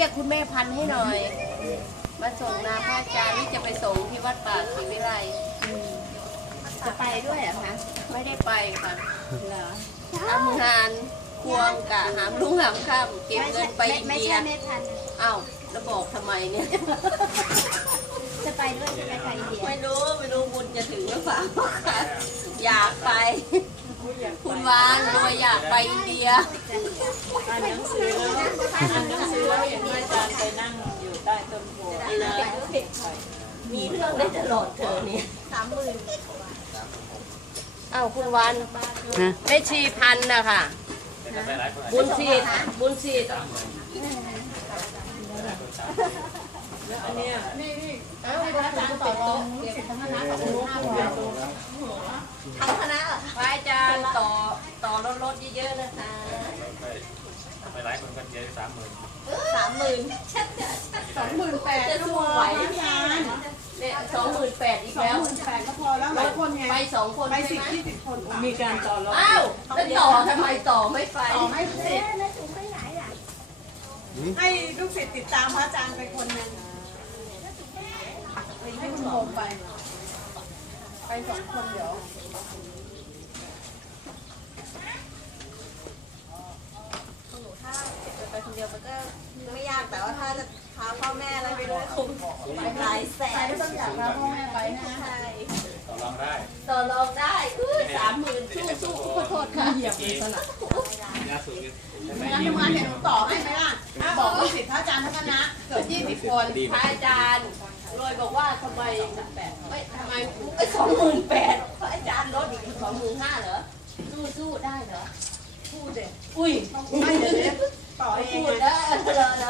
รียกคุณแม่พันธุ์ให้หน่อย มาส่งนาพระอาจารย์ที่จะไปส่งที่วัดป่าศรีวิไลจะไปด้วยเหรอคะไม่ได้ไปค่ะเหรอทำงานควงกะหามรุ่งหามค่ำเก็บเงินไปอินไม่เดียใช่ไม่ทันนะอ้าวแล้วบอกทำไมเนี่ย จะไปด้วยจะไปไปอินเดียไม่รู้ไม่รู้บุญจะถึงหรือเปล่าค่ะอยากไป คุณวานรวยอยากไปอินเดีย อ่านหนังสือแล้วอ่านหนังสือแล้วเห็นว่าอาจารย์ไปนั่งอยู่ใต้ต้นโพธิ์เลยมีเรื่องได้ตลอดเธอเนี่ยสามหมื่นอ้าวคุณวันแม่ชีพันธุ์นะคะ บุญชีบุญชีแล้วอันเนี้ยอ้าวพระอาจารย์ต่อรองสิทธคณะของลูกทั้งคณะพระอาจารย์ต่อต่อรถรถ เยอะๆนะคะไปหลายคนก็เจอสามหมื่นสามหมื่นสองหมื่นแปดจะก็สู้พอไหวอาจารย์เนี่ยสองหมื่นแปดอีกสองแล้ว หมื่นแปดก็พอแล้วหลายคนไงไปสองคนไปใช่สิบไหมยี่สิบคนมีการต่อรองอ้าวแล้วต่อทำไมต่อไม่ไปต่อให้ลูกศิษย์แล้วถุงไปไหนล่ะให้ลูกศิษย์ติดตามพระอาจารย์ไปคนหนึ่งให้คุณโฮมไป ไปสองคนเดี๋ยว หนูถ้าไป คนเดียวมันก็ไม่ยากแต่ว่าถ้าจะพาพ่อแม่อะไรไปด้วยคงหลายแสใครนไม่ต้องอยากพาพ่อแม่ไปนะ ใช่ต่อรองได้ต่อรองได้อุ้ยสามหมื่นสู้สู้ขอโทษค่ะเหยียบเลยสลับยาสูงไม่งั้นทำงานเดี๋ยหนูต่อให้ไหมล่ะบอกลูกศิษย์พระอาจารย์ทั้งคณะเกือบยี่สิบคนพระอาจารย์รวยบอกว่าทำไมไม่ทำไมไอ้สองหมื่นแปดพระอาจารย์ลดอีกสองหมื่นห้าเหรอสู้สู้ได้เหรอพูดเด็อุ้ยไม่เดี๋ย วนี้